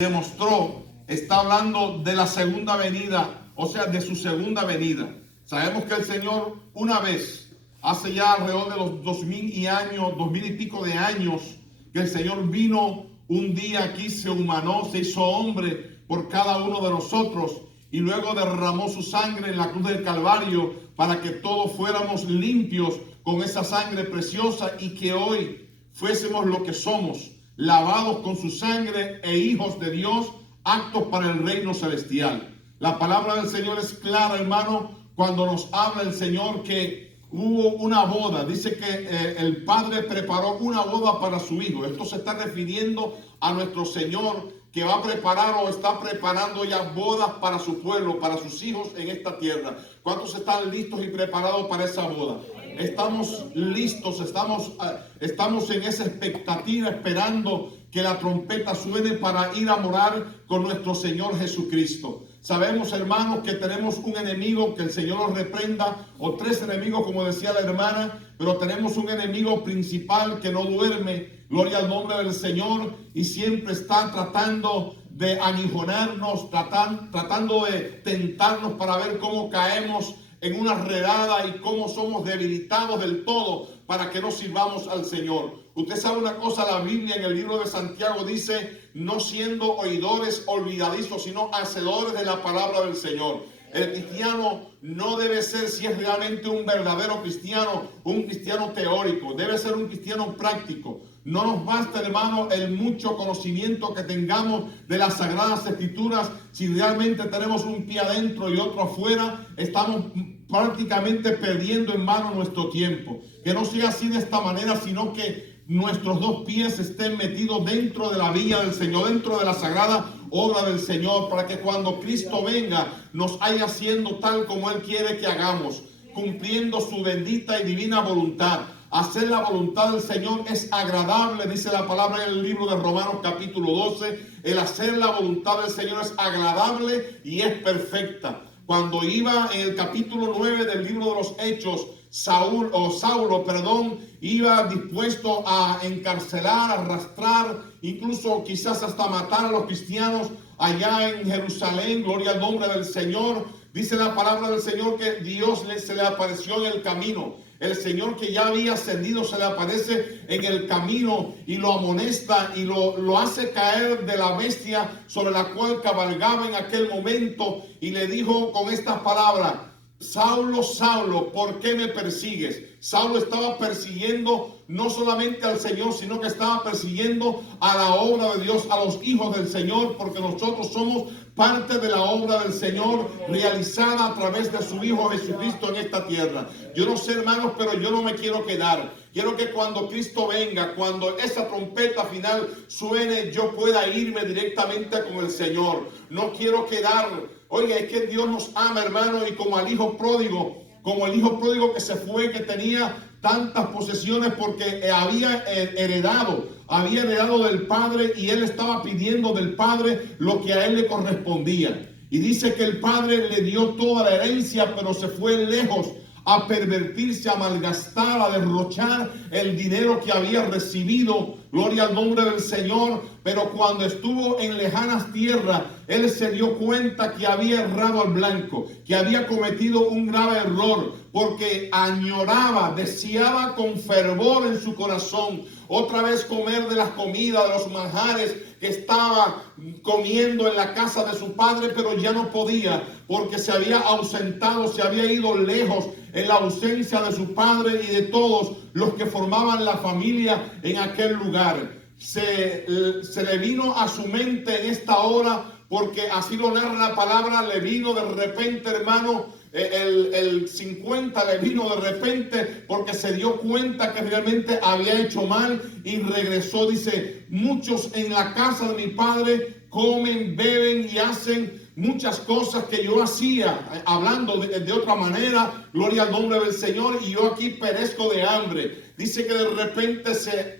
demostró, está hablando de la segunda venida, o sea, de su segunda venida. Sabemos que el Señor una vez, hace ya alrededor de los 2000 y pico de años, que el Señor vino un día aquí, se humanó, se hizo hombre por cada uno de nosotros y luego derramó su sangre en la cruz del Calvario para que todos fuéramos limpios con esa sangre preciosa y que hoy fuésemos lo que somos, lavados con su sangre e hijos de Dios, aptos para el reino celestial. La palabra del Señor es clara, hermano, cuando nos habla el Señor que hubo una boda. Dice que el Padre preparó una boda para su Hijo. Esto se está refiriendo a nuestro Señor, que va a preparar o está preparando ya bodas para su pueblo, para sus hijos en esta tierra. ¿Cuántos están listos y preparados para esa boda? Estamos listos, estamos en esa expectativa, esperando que la trompeta suene para ir a morar con nuestro Señor Jesucristo. Sabemos, hermanos, que tenemos un enemigo, que el Señor nos reprenda, o tres enemigos, como decía la hermana, pero tenemos un enemigo principal que no duerme, gloria al nombre del Señor, y siempre está tratando de aguijonarnos, tratando de tentarnos para ver cómo caemos en una redada y cómo somos debilitados del todo para que no sirvamos al Señor. Usted sabe una cosa, la Biblia en el libro de Santiago dice, no siendo oidores olvidadizos, sino hacedores de la palabra del Señor. El cristiano no debe ser, si es realmente un verdadero cristiano, un cristiano teórico, debe ser un cristiano práctico. No nos basta, hermano, el mucho conocimiento que tengamos de las Sagradas Escrituras. Si realmente tenemos un pie adentro y otro afuera, estamos prácticamente perdiendo, hermano, nuestro tiempo. Que no sea así de esta manera, sino que nuestros dos pies estén metidos dentro de la viña del Señor, dentro de la sagrada obra del Señor, para que cuando Cristo venga nos haya haciendo tal como Él quiere que hagamos, cumpliendo su bendita y divina voluntad. Hacer la voluntad del Señor es agradable, dice la palabra en el libro de Romanos capítulo 12. El hacer la voluntad del Señor es agradable y es perfecta. Cuando iba en el capítulo 9 del libro de los Hechos, Saulo, iba dispuesto a encarcelar, arrastrar, incluso quizás hasta matar a los cristianos allá en Jerusalén. Gloria al nombre del Señor. Dice la palabra del Señor que Dios se le apareció en el camino. El Señor, que ya había ascendido, se le aparece en el camino y lo amonesta y lo hace caer de la bestia sobre la cual cabalgaba en aquel momento, y le dijo con estas palabras: Saulo, Saulo, ¿por qué me persigues? Saulo estaba persiguiendo no solamente al Señor, sino que estaba persiguiendo a la obra de Dios, a los hijos del Señor, porque nosotros somos parte de la obra del Señor realizada a través de su Hijo Jesucristo en esta tierra. Yo no sé, hermanos, pero yo no me quiero quedar. Quiero que cuando Cristo venga, cuando esa trompeta final suene, yo pueda irme directamente con el Señor. No quiero quedar. Oiga, es que Dios nos ama, hermano, y como el hijo pródigo que se fue, que tenía tantas posesiones porque había heredado del Padre, y él estaba pidiendo del Padre lo que a él le correspondía. Y dice que el Padre le dio toda la herencia, pero se fue lejos a pervertirse, a malgastar, a derrochar el dinero que había recibido. Gloria al nombre del Señor. Pero cuando estuvo en lejanas tierras, él se dio cuenta que había errado al blanco, que había cometido un grave error, porque añoraba, deseaba con fervor en su corazón otra vez comer de las comidas, de los manjares que estaba comiendo en la casa de su padre, pero ya no podía, porque se había ausentado, se había ido lejos en la ausencia de su padre y de todos los que formaban la familia en aquel lugar. Se le vino a su mente en esta hora, porque así lo narra la palabra, le vino de repente, hermano, el 50 le vino de repente, porque se dio cuenta que realmente había hecho mal y regresó. Dice: muchos en la casa de mi padre comen, beben y hacen muchas cosas que yo hacía, hablando de otra manera, gloria al nombre del Señor, y yo aquí perezco de hambre. Dice que de repente se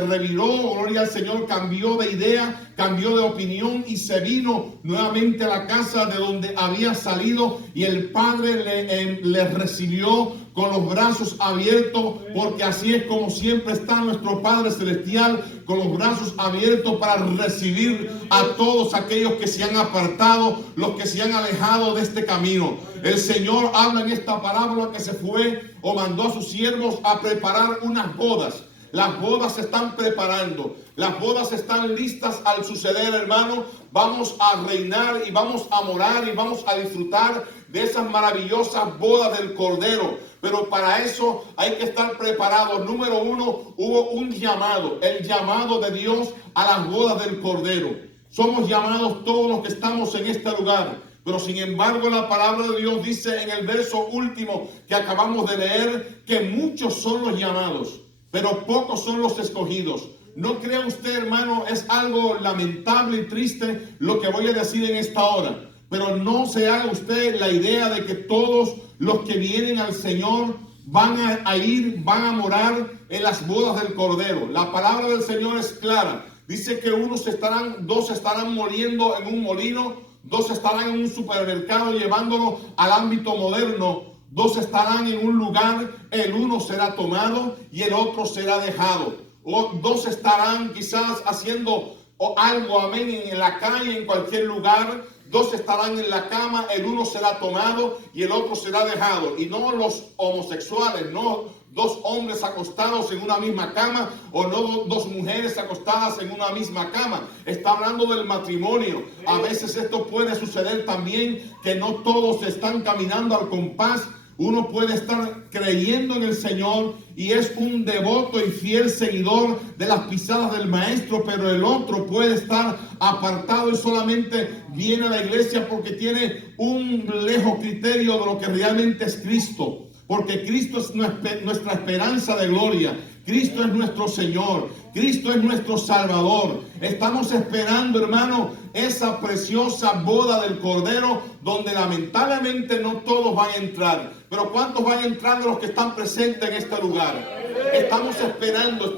reviró, gloria al Señor, cambió de idea, cambió de opinión y se vino nuevamente a la casa de donde había salido, y el Padre le recibió con los brazos abiertos, porque así es como siempre está nuestro Padre Celestial, con los brazos abiertos para recibir a todos aquellos que se han apartado, los que se han alejado de este camino. El Señor habla en esta parábola que se fue o mandó a sus siervos a preparar unas bodas. Las bodas se están preparando, las bodas están listas al suceder, hermano. Vamos a reinar y vamos a morar y vamos a disfrutar de esas maravillosas bodas del Cordero. Pero para eso hay que estar preparados. Número uno, hubo un llamado, el llamado de Dios a las bodas del Cordero. Somos llamados todos los que estamos en este lugar. Pero sin embargo la palabra de Dios dice en el verso último que acabamos de leer que muchos son los llamados, pero pocos son los escogidos. No crea usted, hermano, es algo lamentable y triste lo que voy a decir en esta hora. Pero no se haga usted la idea de que todos los que vienen al Señor van a morar en las bodas del Cordero. La palabra del Señor es clara. Dice que dos estarán moliendo en un molino, dos estarán en un supermercado llevándolo al ámbito moderno, dos estarán en un lugar, el uno será tomado y el otro será dejado. O dos estarán quizás haciendo algo, amén, en la calle, en cualquier lugar. Dos estarán en la cama, el uno será tomado y el otro será dejado. Y no los homosexuales, no dos hombres acostados en una misma cama, o no dos mujeres acostadas en una misma cama. Está hablando del matrimonio. A veces esto puede suceder también, que no todos están caminando al compás. Uno puede estar creyendo en el Señor y es un devoto y fiel seguidor de las pisadas del Maestro, pero el otro puede estar apartado y solamente viene a la iglesia porque tiene un lejos criterio de lo que realmente es Cristo. Porque Cristo es nuestra esperanza de gloria. Cristo es nuestro Señor. Cristo es nuestro Salvador. Estamos esperando, hermano, esa preciosa boda del Cordero, donde lamentablemente no todos van a entrar. Pero ¿cuántos van a entrar de los que están presentes en este lugar? Estamos esperando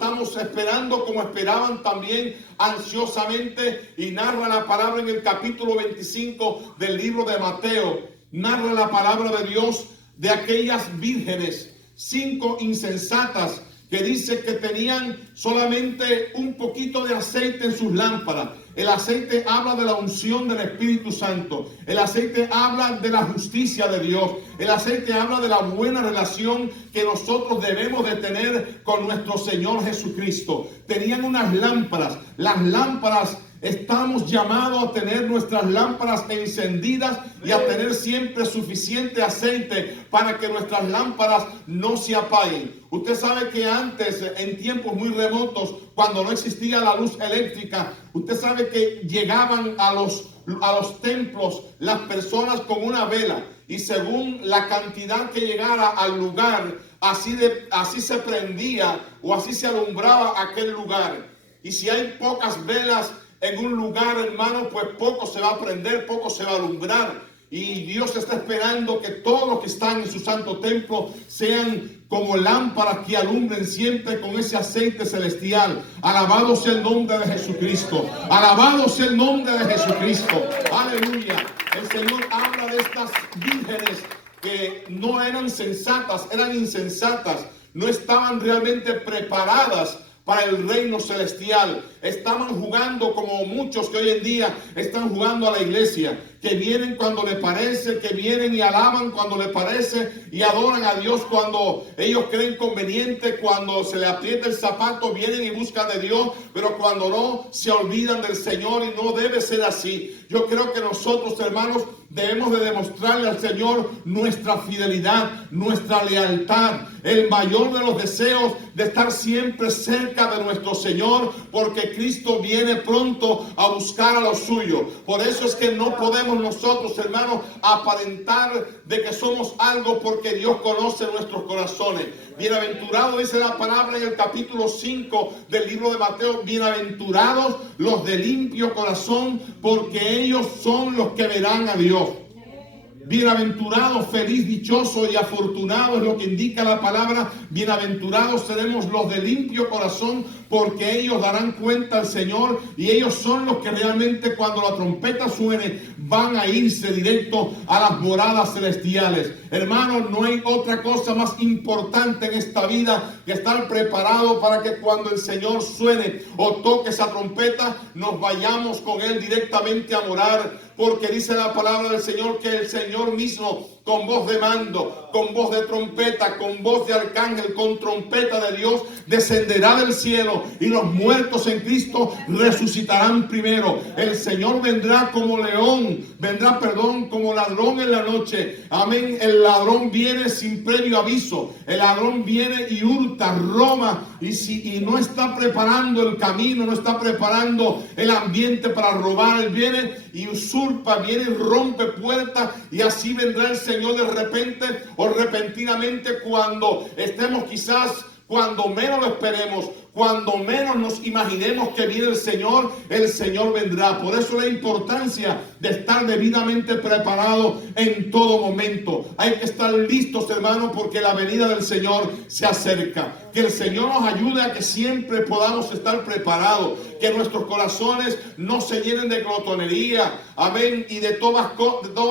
como esperaban también ansiosamente. Y narra la palabra en el capítulo 25 del libro de Mateo. Narra la palabra de Dios de aquellas vírgenes, 5 insensatas, que dice que tenían solamente un poquito de aceite en sus lámparas. El aceite habla de la unción del Espíritu Santo. El aceite habla de la justicia de Dios. El aceite habla de la buena relación que nosotros debemos de tener con nuestro Señor Jesucristo. Tenían unas lámparas. Las lámparas, estamos llamados a tener nuestras lámparas encendidas y a tener siempre suficiente aceite para que nuestras lámparas no se apaguen. Usted sabe que antes, en tiempos muy remotos, cuando no existía la luz eléctrica, usted sabe que llegaban a los templos las personas con una vela, y según la cantidad que llegara al lugar, así se prendía o así se alumbraba aquel lugar. Y si hay pocas velas en un lugar, hermano, pues poco se va a prender, poco se va a alumbrar. Y Dios está esperando que todos los que están en su santo templo sean como lámparas que alumbren siempre con ese aceite celestial. Alabado sea el nombre de Jesucristo. Alabado sea el nombre de Jesucristo. Aleluya. El Señor habla de estas vírgenes que no eran sensatas, eran insensatas. No estaban realmente preparadas para el reino celestial. Estaban jugando como muchos que hoy en día están jugando a la iglesia, que vienen cuando les parece, que vienen y alaban cuando les parece y adoran a Dios cuando ellos creen conveniente, cuando se le aprieta el zapato vienen y buscan de Dios, pero cuando no, se olvidan del Señor, y no debe ser así. Yo creo que nosotros, hermanos, debemos de demostrarle al Señor nuestra fidelidad, nuestra lealtad, el mayor de los deseos de estar siempre cerca de nuestro Señor, porque Cristo viene pronto a buscar a los suyos. Por eso es que no podemos nosotros, hermanos, aparentar de que somos algo, porque Dios conoce nuestros corazones. Bienaventurado, dice la palabra en el capítulo 5 del libro de Mateo, bienaventurados los de limpio corazón, porque ellos son los que verán a Dios. Bienaventurado, feliz, dichoso y afortunado es lo que indica la palabra. Bienaventurados seremos los de limpio corazón, porque ellos darán cuenta al Señor, y ellos son los que realmente cuando la trompeta suene van a irse directo a las moradas celestiales. Hermanos, no hay otra cosa más importante en esta vida que estar preparado para que cuando el Señor suene o toque esa trompeta, nos vayamos con Él directamente a morar. Porque dice la palabra del Señor que el Señor mismo, con voz de mando, con voz de trompeta, con voz de arcángel, con trompeta de Dios, descenderá del cielo, y los muertos en Cristo resucitarán primero. El Señor vendrá como león, como ladrón en la noche. Amén. El ladrón viene sin previo aviso. El ladrón viene y hurta, roba, y no está preparando el camino, no está preparando el ambiente para robar. Él viene y usurpa, viene y rompe puertas, y así vendrá el Señor de repente o repentinamente, cuando estemos quizás, cuando menos lo esperemos, cuando menos nos imaginemos que viene el Señor vendrá. Por eso la importancia de estar debidamente preparado en todo momento. Hay que estar listos, hermanos, porque la venida del Señor se acerca. Que el Señor nos ayude a que siempre podamos estar preparados, que nuestros corazones no se llenen de glotonería, amén, y de todas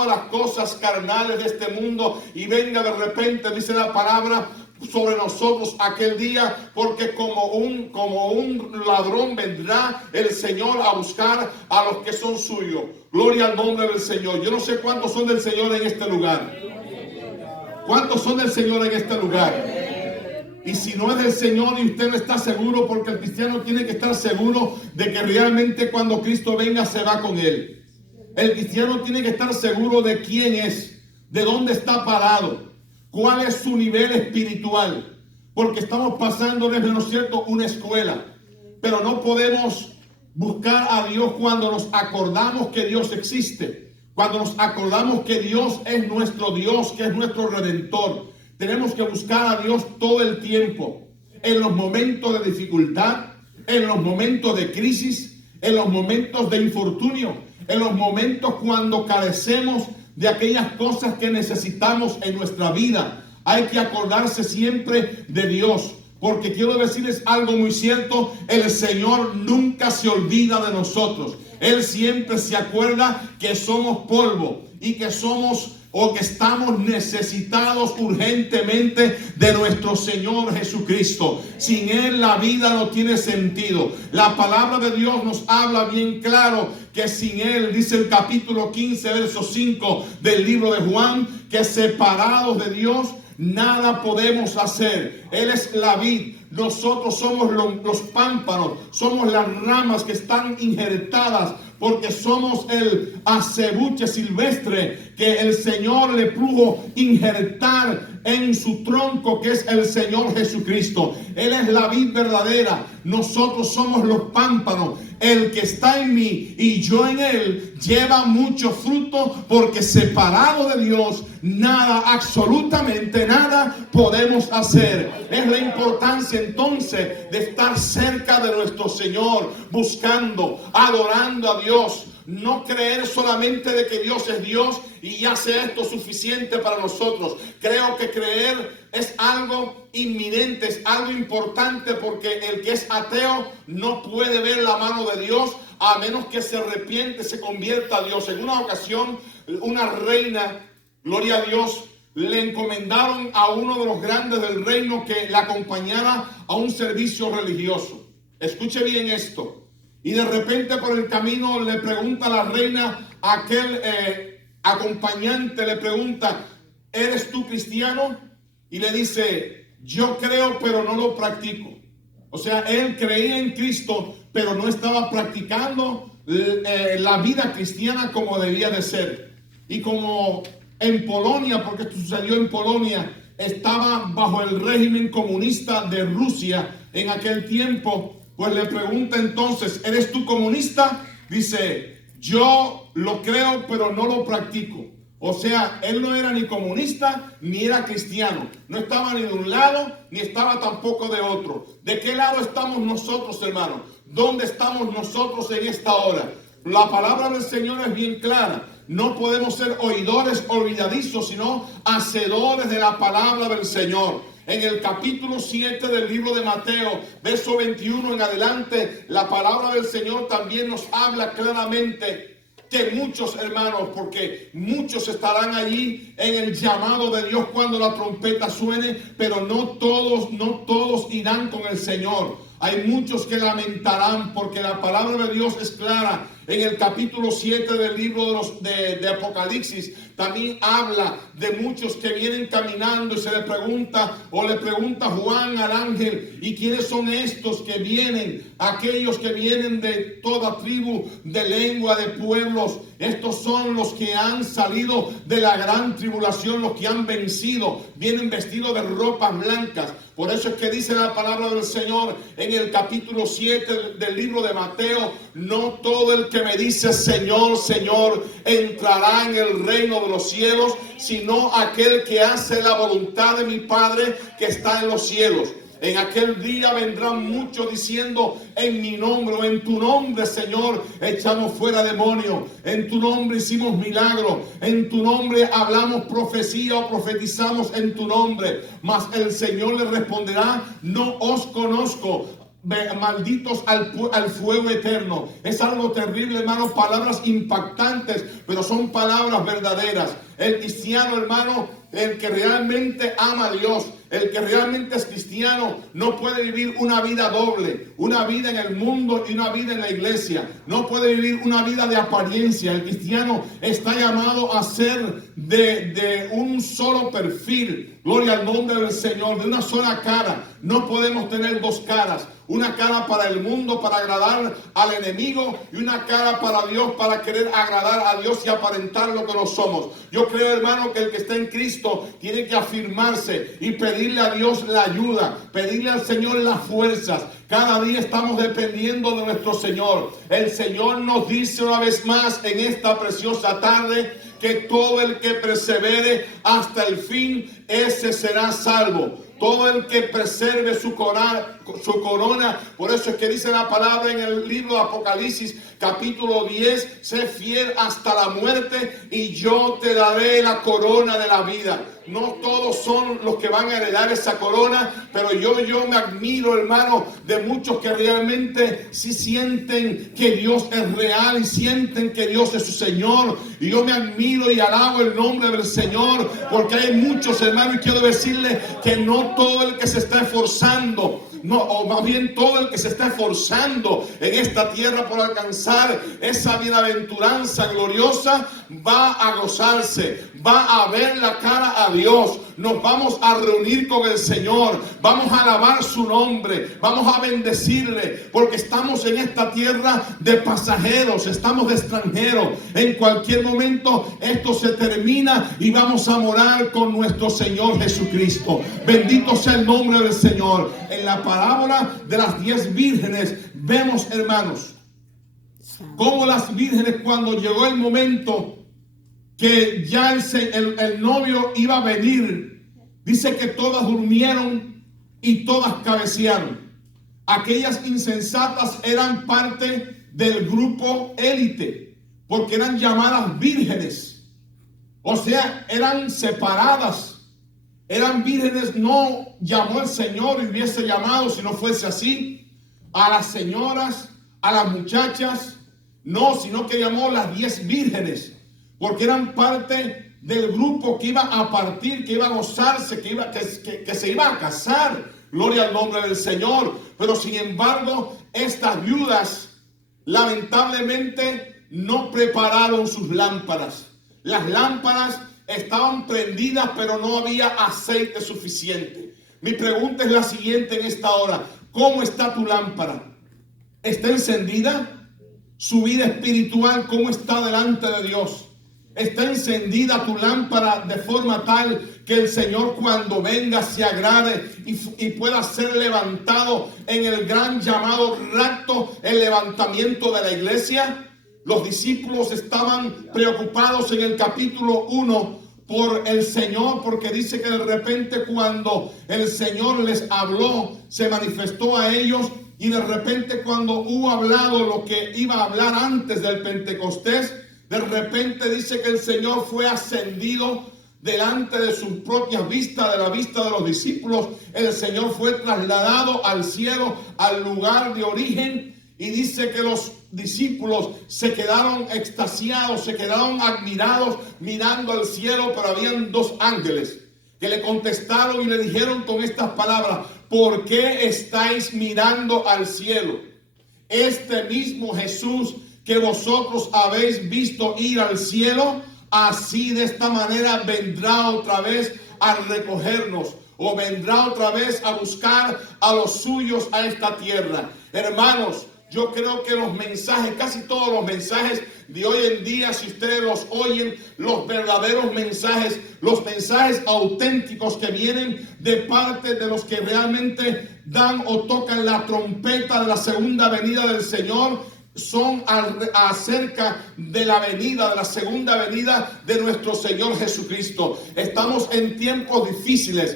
las cosas carnales de este mundo, y venga de repente, dice la palabra, sobre nosotros aquel día, porque como un ladrón vendrá el Señor a buscar a los que son suyos. Gloria al nombre del Señor. Yo no sé cuántos son del Señor en este lugar. ¿Cuántos son del Señor en este lugar? Y si no es del Señor y usted no está seguro, porque el cristiano tiene que estar seguro de que realmente cuando Cristo venga se va con Él. El cristiano tiene que estar seguro de quién es, de dónde está parado, cuál es su nivel espiritual, porque estamos pasando, ¿no es cierto?, una escuela, pero no podemos buscar a Dios cuando nos acordamos que Dios existe, cuando nos acordamos que Dios es nuestro Dios, que es nuestro Redentor. Tenemos que buscar a Dios todo el tiempo, en los momentos de dificultad, en los momentos de crisis, en los momentos de infortunio, en los momentos cuando carecemos de aquellas cosas que necesitamos en nuestra vida. Hay que acordarse siempre de Dios, porque quiero decirles algo muy cierto: el Señor nunca se olvida de nosotros. Él siempre se acuerda que somos polvo y que estamos necesitados urgentemente de nuestro Señor Jesucristo. Sin Él la vida no tiene sentido. La palabra de Dios nos habla bien claro que sin Él, dice el capítulo 15, verso 5 del libro de Juan, que separados de Dios nada podemos hacer. Él es la vid, nosotros somos los pámpanos, somos las ramas que están injertadas, porque somos el acebuche silvestre que el Señor le plugo injertar en su tronco, que es el Señor Jesucristo. Él es la vid verdadera, nosotros somos los pámpanos. El que está en mí y yo en él lleva mucho fruto, porque separado de Dios nada, absolutamente nada podemos hacer. Es la importancia entonces de estar cerca de nuestro Señor, buscando, adorando a Dios. No creer solamente de que Dios es Dios y ya sea esto suficiente para nosotros. Creo que creer es algo inminente, es algo importante, porque el que es ateo no puede ver la mano de Dios a menos que se arrepiente, se convierta a Dios. En una ocasión, una reina, gloria a Dios, le encomendaron a uno de los grandes del reino que la acompañara a un servicio religioso. Escuche bien esto. Y de repente por el camino le pregunta a la reina, aquel acompañante le pregunta: ¿eres tú cristiano? Y le dice: yo creo, pero no lo practico. O sea, él creía en Cristo, pero no estaba practicando la vida cristiana como debía de ser. Y como en Polonia, porque esto sucedió en Polonia, estaba bajo el régimen comunista de Rusia en aquel tiempo, pues le pregunta entonces: ¿eres tú comunista? Dice: yo lo creo, pero no lo practico. O sea, él no era ni comunista ni era cristiano. No estaba ni de un lado ni estaba tampoco de otro. ¿De qué lado estamos nosotros, hermanos? ¿Dónde estamos nosotros en esta hora? La palabra del Señor es bien clara. No podemos ser oidores olvidadizos, sino hacedores de la palabra del Señor. En el capítulo 7 del libro de Mateo, verso 21 en adelante, la palabra del Señor también nos habla claramente que muchos hermanos, porque muchos estarán allí en el llamado de Dios cuando la trompeta suene, pero no todos irán con el Señor. Hay muchos que lamentarán, porque la palabra de Dios es clara. En el capítulo 7 del libro de Apocalipsis también habla de muchos que vienen caminando y se le pregunta Juan al ángel: ¿y quiénes son estos que vienen? Aquellos que vienen de toda tribu, de lengua, de pueblos. Estos son los que han salido de la gran tribulación, los que han vencido. Vienen vestidos de ropas blancas. Por eso es que dice la palabra del Señor en el capítulo 7 del libro de Mateo: no todo el que me dice Señor, Señor, entrará en el reino de los cielos, sino aquel que hace la voluntad de mi Padre que está en los cielos. En aquel día vendrán muchos diciendo: en mi nombre, o en tu nombre, Señor, echamos fuera demonios, en tu nombre hicimos milagros, en tu nombre hablamos profecía o profetizamos en tu nombre. Mas el Señor le responderá: no os conozco, malditos al fuego eterno. Es algo terrible, hermano, palabras impactantes, pero son palabras verdaderas. El cristiano, hermano, el que realmente ama a Dios, el que realmente es cristiano, no puede vivir una vida doble, una vida en el mundo y una vida en la iglesia. No puede vivir una vida de apariencia. El cristiano está llamado a ser de un solo perfil. Gloria al nombre del Señor, de una sola cara. No podemos tener dos caras. Una cara para el mundo, para agradar al enemigo, y una cara para Dios, para querer agradar a Dios y aparentar lo que no somos. Yo creo, hermano, que el que está en Cristo tiene que afirmarse y pedirle a Dios la ayuda, pedirle al Señor las fuerzas. Cada día estamos dependiendo de nuestro Señor. El Señor nos dice una vez más en esta preciosa tarde que todo el que persevere hasta el fin, ese será salvo. Todo el que preserve su corona. Por eso es que dice la palabra en el libro de Apocalipsis, capítulo 10: sé fiel hasta la muerte y yo te daré la corona de la vida. No todos son los que van a heredar esa corona, pero yo me admiro, hermano, de muchos que realmente sí sienten que Dios es real y sienten que Dios es su Señor. Y yo me admiro y alabo el nombre del Señor, porque hay muchos, hermano, y quiero decirles que no todo el que se está esforzando, o más bien todo el que se está esforzando en esta tierra por alcanzar esa bienaventuranza gloriosa, va a gozarse, va a ver la cara a Dios. Nos vamos a reunir con el Señor, vamos a alabar su nombre, vamos a bendecirle, porque estamos en esta tierra de pasajeros, estamos de extranjeros. En cualquier momento esto se termina y vamos a morar con nuestro Señor Jesucristo. Bendito sea el nombre del Señor. En la parábola de las 10 vírgenes vemos, hermanos, cómo las vírgenes, cuando llegó el momento que ya el novio iba a venir, dice que todas durmieron y todas cabecearon. Aquellas insensatas eran parte del grupo élite, porque eran llamadas vírgenes. O sea, eran separadas. Eran vírgenes. No llamó el Señor y hubiese llamado, si no fuese así, a las señoras, a las muchachas. No, sino que llamó las 10 vírgenes, porque eran parte del grupo que iba a partir, que iba a gozarse, que se iba a casar. Gloria al nombre del Señor. Pero sin embargo, estas viudas lamentablemente no prepararon sus lámparas. Las lámparas estaban prendidas, pero no había aceite suficiente. Mi pregunta es la siguiente en esta hora: ¿cómo está tu lámpara? ¿Está encendida? Su vida espiritual, ¿cómo está delante de Dios? ¿Está encendida tu lámpara de forma tal que el Señor, cuando venga, se agrade y pueda ser levantado en el gran llamado rapto, el levantamiento de la iglesia? Los discípulos estaban preocupados en el capítulo 1 por el Señor, porque dice que de repente, cuando el Señor les habló, se manifestó a ellos. Y de repente, cuando hubo hablado lo que iba a hablar antes del Pentecostés, De repente dice que el Señor fue ascendido delante de sus propias vistas, de la vista de los discípulos. El Señor fue trasladado al cielo, al lugar de origen. Y dice que los discípulos se quedaron extasiados, se quedaron admirados mirando al cielo, pero habían dos ángeles que le contestaron y le dijeron con estas palabras: ¿por qué estáis mirando al cielo? Este mismo Jesús que vosotros habéis visto ir al cielo, así de esta manera vendrá otra vez a recogernos, o vendrá otra vez a buscar a los suyos a esta tierra. Hermanos, yo creo que los mensajes, casi todos los mensajes de hoy en día, si ustedes los oyen, los verdaderos mensajes, los mensajes auténticos que vienen de parte de los que realmente dan o tocan la trompeta de la segunda venida del Señor, son acerca de la venida, de la segunda venida de nuestro Señor Jesucristo. Estamos en tiempos difíciles,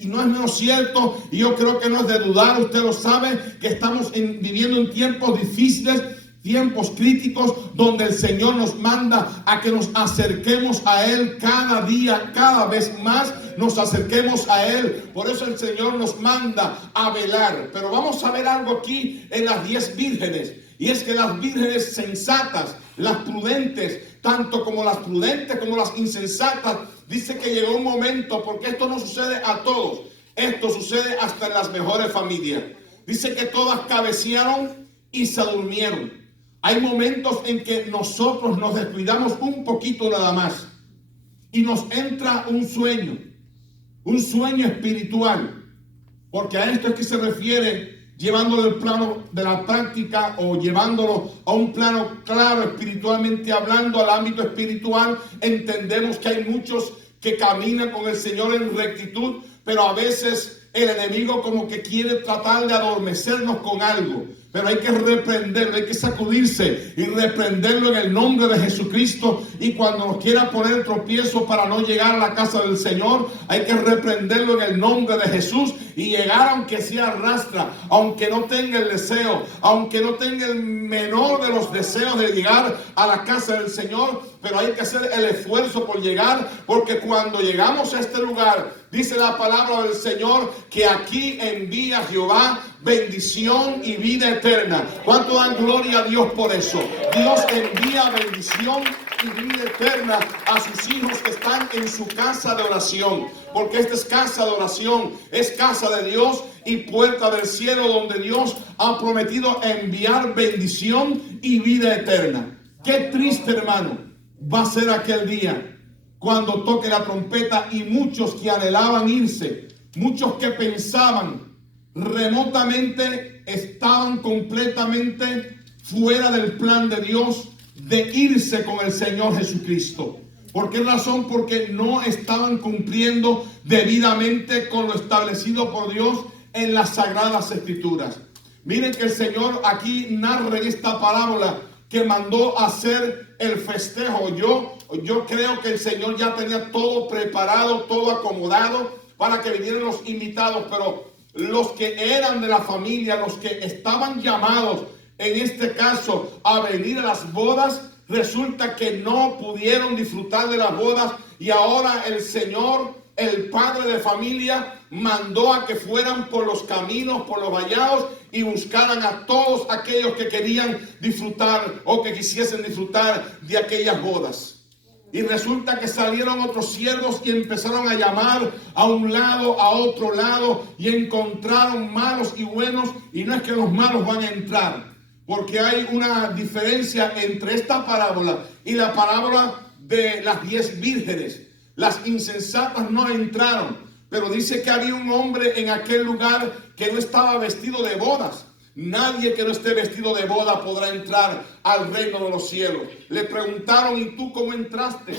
y no es menos cierto, y yo creo que no es de dudar, usted lo sabe, que estamos viviendo en tiempos difíciles, tiempos críticos, donde el Señor nos manda a que nos acerquemos a Él cada día, cada vez más nos acerquemos a Él. Por eso el Señor nos manda a velar. Pero vamos a ver algo aquí en las 10 vírgenes. Y es que las vírgenes sensatas, las prudentes, tanto como las prudentes como las insensatas, dice que llegó un momento, porque esto no sucede a todos, esto sucede hasta en las mejores familias. Dice que todas cabecearon y se durmieron. Hay momentos en que nosotros nos descuidamos un poquito nada más y nos entra un sueño espiritual, porque a esto es que se refiere, llevándolo del plano de la práctica o llevándolo a un plano claro espiritualmente hablando, al ámbito espiritual. Entendemos que hay muchos que caminan con el Señor en rectitud, pero a veces el enemigo como que quiere tratar de adormecernos con algo. Pero hay que reprenderlo, hay que sacudirse y reprenderlo en el nombre de Jesucristo. Y cuando nos quiera poner tropiezo para no llegar a la casa del Señor, hay que reprenderlo en el nombre de Jesús y llegar, aunque sea arrastra, aunque no tenga el deseo, aunque no tenga el menor de los deseos de llegar a la casa del Señor. Pero hay que hacer el esfuerzo por llegar, porque cuando llegamos a este lugar, dice la palabra del Señor que aquí envía Jehová bendición y vida eterna. ¿Cuánto dan gloria a Dios por eso? Dios envía bendición y vida eterna a sus hijos que están en su casa de oración, porque esta es casa de oración, es casa de Dios y puerta del cielo, donde Dios ha prometido enviar bendición y vida eterna. Qué triste, hermano, va a ser aquel día cuando toque la trompeta y muchos que anhelaban irse, muchos que pensaban remotamente, estaban completamente fuera del plan de Dios de irse con el Señor Jesucristo. ¿Por qué razón? Porque no estaban cumpliendo debidamente con lo establecido por Dios en las Sagradas Escrituras. Miren que el Señor aquí narra en esta parábola que mandó hacer el festejo. Yo creo que el Señor ya tenía todo preparado, todo acomodado para que vinieran los invitados, pero los que eran de la familia, los que estaban llamados en este caso a venir a las bodas, resulta que no pudieron disfrutar de las bodas, y ahora el Señor, el padre de familia, mandó a que fueran por los caminos, por los vallados, y buscaran a todos aquellos que querían disfrutar o que quisiesen disfrutar de aquellas bodas. Y resulta que salieron otros siervos y empezaron a llamar a un lado, a otro lado, y encontraron malos y buenos. Y no es que los malos van a entrar, porque hay una diferencia entre esta parábola y la parábola de las 10 vírgenes. Las insensatas no entraron, pero dice que había un hombre en aquel lugar que no estaba vestido de bodas. Nadie que no esté vestido de boda podrá entrar al reino de los cielos. Le preguntaron: ¿y tú cómo entraste?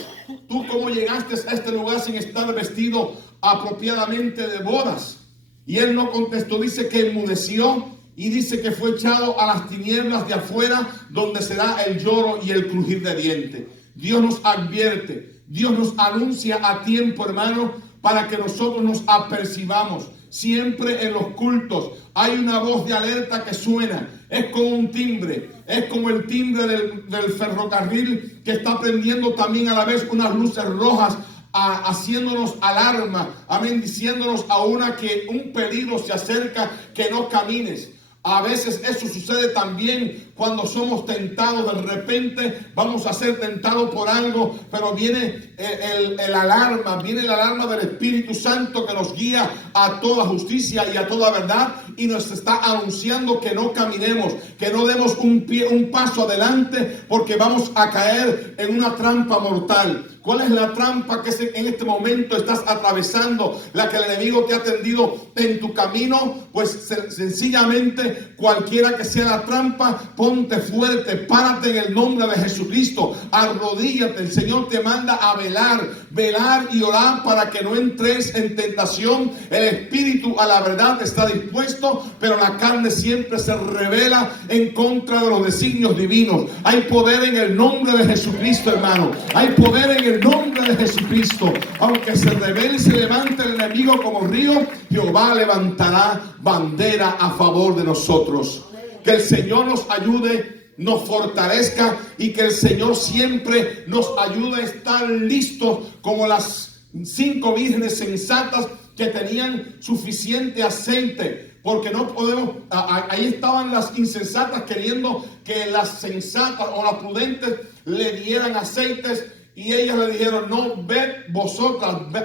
¿Tú cómo llegaste a este lugar sin estar vestido apropiadamente de bodas? Y él no contestó. Dice que enmudeció y dice que fue echado a las tinieblas de afuera, donde será el lloro y el crujir de dientes. Dios nos advierte, Dios nos anuncia a tiempo, hermano, para que nosotros nos apercibamos. Siempre en los cultos hay una voz de alerta que suena. Es como un timbre, es como el timbre del ferrocarril que está prendiendo también a la vez unas luces rojas, haciéndonos alarma, amén, diciéndonos a una que un peligro se acerca, que no camines. A veces eso sucede también cuando somos tentados. De repente vamos a ser tentados por algo, pero viene el alarma, viene la alarma del Espíritu Santo que nos guía a toda justicia y a toda verdad, y nos está anunciando que no caminemos, que no demos un paso adelante, porque vamos a caer en una trampa mortal. ¿Cuál es la trampa que en este momento estás atravesando? La que el enemigo te ha tendido en tu camino. Pues sencillamente, cualquiera que sea la trampa, ponte fuerte, párate en el nombre de Jesucristo, arrodíllate. El Señor te manda a velar y orar para que no entres en tentación. El espíritu a la verdad está dispuesto, pero la carne siempre se revela en contra de los designios divinos. Hay poder en el nombre de Jesucristo, hermano. Hay poder en el nombre de Jesucristo. Aunque se revele y se levante el enemigo como río, Jehová levantará bandera a favor de nosotros. Que el Señor nos ayude, nos fortalezca, y que el Señor siempre nos ayude a estar listos como las 5 vírgenes sensatas que tenían suficiente aceite. Porque no podemos, ahí estaban las insensatas queriendo que las sensatas o las prudentes le dieran aceites, y ellas le dijeron: no,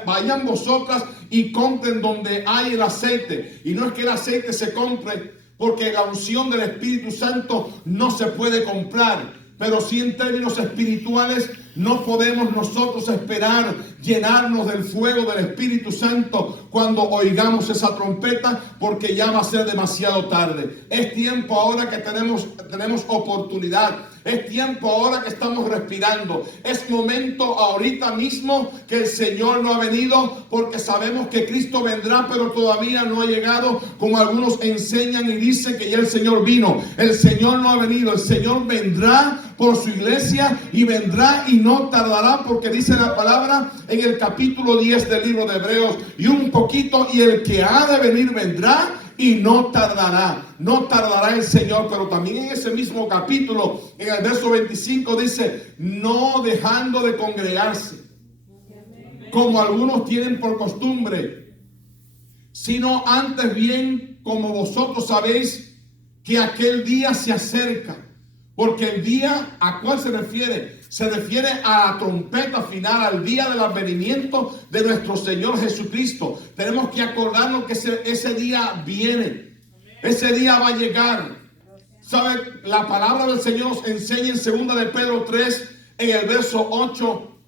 vayan vosotras y compren donde hay el aceite. Y no es que el aceite se compre, porque la unción del Espíritu Santo no se puede comprar, pero sí en términos espirituales no podemos nosotros esperar llenarnos del fuego del Espíritu Santo cuando oigamos esa trompeta, porque ya va a ser demasiado tarde. Es tiempo ahora que tenemos oportunidad. Es tiempo ahora que estamos respirando. Es momento ahorita mismo que el Señor no ha venido, porque sabemos que Cristo vendrá, pero todavía no ha llegado, como algunos enseñan y dicen que ya el Señor vino. El Señor no ha venido. El Señor vendrá por su iglesia, y vendrá y no tardará, porque dice la palabra en el capítulo 10 del libro de Hebreos: y un poquito, y el que ha de venir vendrá y no tardará. No tardará el Señor. Pero también en ese mismo capítulo, en el verso 25, dice: no dejando de congregarse, como algunos tienen por costumbre, sino antes bien, como vosotros sabéis, que aquel día se acerca. Porque el día, ¿a cuál se refiere? Se refiere a la trompeta final, al día del advenimiento de nuestro Señor Jesucristo. Tenemos que acordarnos que ese día viene. Ese día va a llegar. ¿Sabe? La palabra del Señor nos enseña en 2 de Pedro 3, en el verso 8,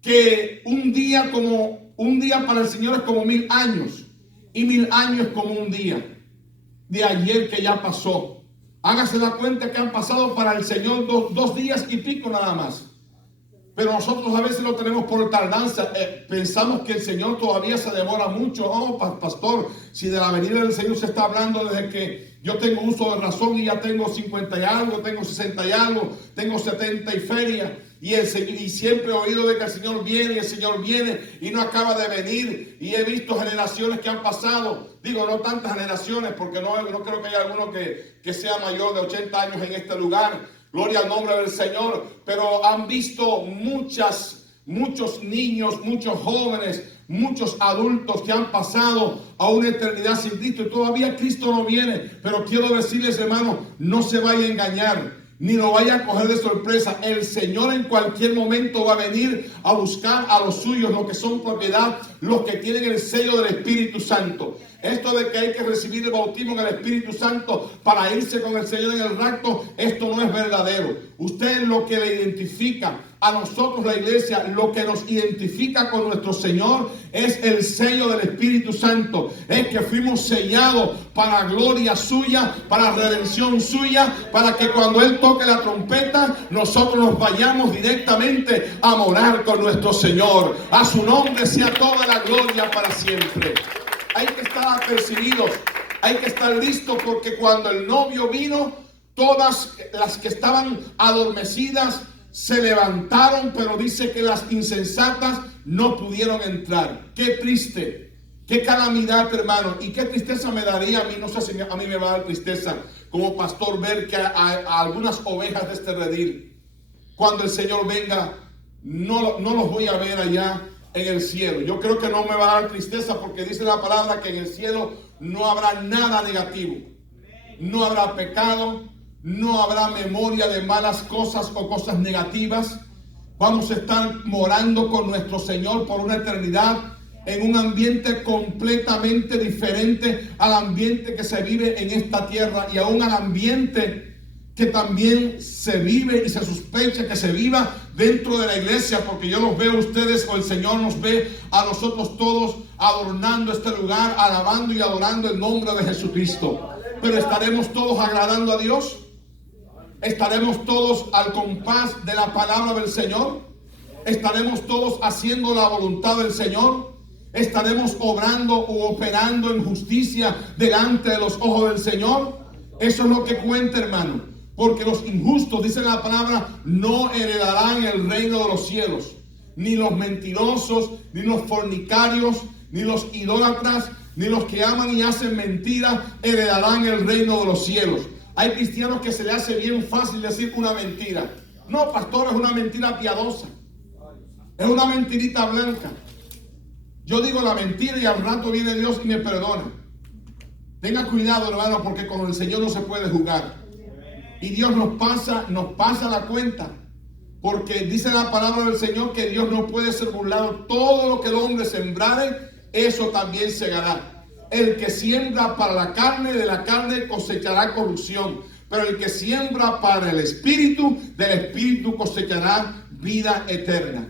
que un día para el Señor es como 1000 años, y 1000 años como un día de ayer que ya pasó. Hágase la cuenta que han pasado para el Señor 2 días y pico nada más. Pero nosotros a veces lo tenemos por tardanza. Pensamos que el Señor todavía se demora mucho. Oh, pastor, si de la venida del Señor se está hablando desde que yo tengo uso de razón, y ya tengo 50 y algo, tengo 60 y algo, tengo 70 y feria. Y siempre he oído de que el Señor viene, y el Señor viene, y no acaba de venir. Y he visto generaciones que han pasado. Digo, no tantas generaciones, porque no creo que haya alguno que sea mayor de 80 años en este lugar. Gloria al nombre del Señor. Pero han visto muchos niños, muchos jóvenes, muchos adultos que han pasado a una eternidad sin Cristo, y todavía Cristo no viene. Pero quiero decirles, hermano, no se vaya a engañar, ni lo vaya a coger de sorpresa. El Señor en cualquier momento va a venir a buscar a los suyos, los que son propiedad, los que tienen el sello del Espíritu Santo. Esto de que hay que recibir el bautismo en el Espíritu Santo para irse con el Señor en el rapto, esto no es verdadero. Usted, lo que le identifica a nosotros, la iglesia, lo que nos identifica con nuestro Señor es el sello del Espíritu Santo. Es que fuimos sellados para gloria suya, para redención suya, para que cuando Él toque la trompeta, nosotros nos vayamos directamente a morar con nuestro Señor. A su nombre sea toda la gloria para siempre. Hay que estar apercibidos, hay que estar listos, porque cuando el novio vino, todas las que estaban adormecidas se levantaron, pero dice que las insensatas no pudieron entrar. Qué triste, qué calamidad, hermano, y qué tristeza me daría a mí. No sé si a mí me va a dar tristeza, como pastor ver que a algunas ovejas de este redil, cuando el Señor venga, no los voy a ver allá en el cielo. Yo creo que no me va a dar tristeza, porque dice la palabra que en el cielo no habrá nada negativo. No habrá pecado, no habrá memoria de malas cosas o cosas negativas. Vamos a estar morando con nuestro Señor por una eternidad en un ambiente completamente diferente al ambiente que se vive en esta tierra, y aún al ambiente que también se vive y se sospecha que se viva dentro de la iglesia, porque yo los veo a ustedes, o el Señor nos ve a nosotros todos adornando este lugar, alabando y adorando el nombre de Jesucristo. Pero ¿estaremos todos agradando a Dios? ¿Estaremos todos al compás de la palabra del Señor? ¿Estaremos todos haciendo la voluntad del Señor? ¿Estaremos obrando o operando en justicia delante de los ojos del Señor? Eso es lo que cuenta, hermano. Porque los injustos, dice la palabra, no heredarán el reino de los cielos. Ni los mentirosos, ni los fornicarios, ni los idólatras, ni los que aman y hacen mentira heredarán el reino de los cielos. Hay cristianos que se le hace bien fácil decir una mentira. No, pastor, es una mentira piadosa. Es una mentirita blanca. Yo digo la mentira y al rato viene Dios y me perdona. Tenga cuidado, hermano, porque con el Señor no se puede jugar. Y Dios nos pasa la cuenta. Porque dice la palabra del Señor que Dios no puede ser burlado. Todo lo que el hombre sembrare, eso también segará. El que siembra para la carne, de la carne cosechará corrupción. Pero el que siembra para el Espíritu, del Espíritu cosechará vida eterna.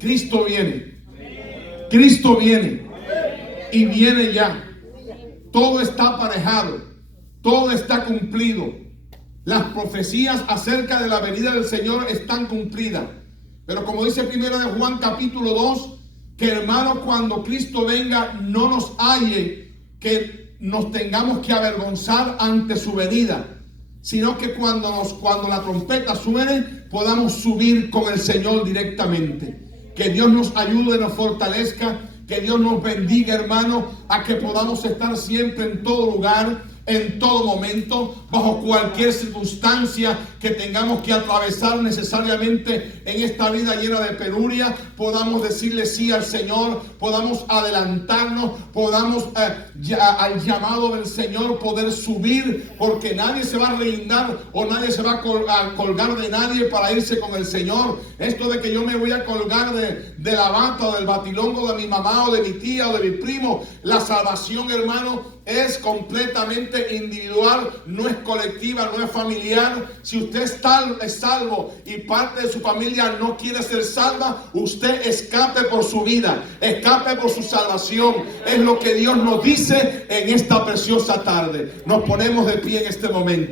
Cristo viene. Cristo viene. Y viene ya. Todo está aparejado. Todo está cumplido. Las profecías acerca de la venida del Señor están cumplidas. Pero como dice 1 de Juan capítulo 2, que hermano, cuando Cristo venga no nos halle que nos tengamos que avergonzar ante su venida, sino que cuando la trompeta suene podamos subir con el Señor directamente. Que Dios nos ayude, nos fortalezca, que Dios nos bendiga, hermano, a que podamos estar siempre en todo lugar, en todo momento, bajo cualquier circunstancia que tengamos que atravesar necesariamente en esta vida llena de penuria, podamos decirle sí al Señor, podamos adelantarnos, podamos al llamado del Señor poder subir, porque nadie se va a reinar o nadie se va a colgar de nadie para irse con el Señor. Esto de que yo me voy a colgar de la bata o del batilongo de mi mamá o de mi tía o de mi primo, la salvación, hermano, es completamente individual, no es colectiva, no es familiar. Si usted es salvo y parte de su familia no quiere ser salva, usted escape por su vida, escape por su salvación. Es lo que Dios nos dice en esta preciosa tarde. Nos ponemos de pie en este momento.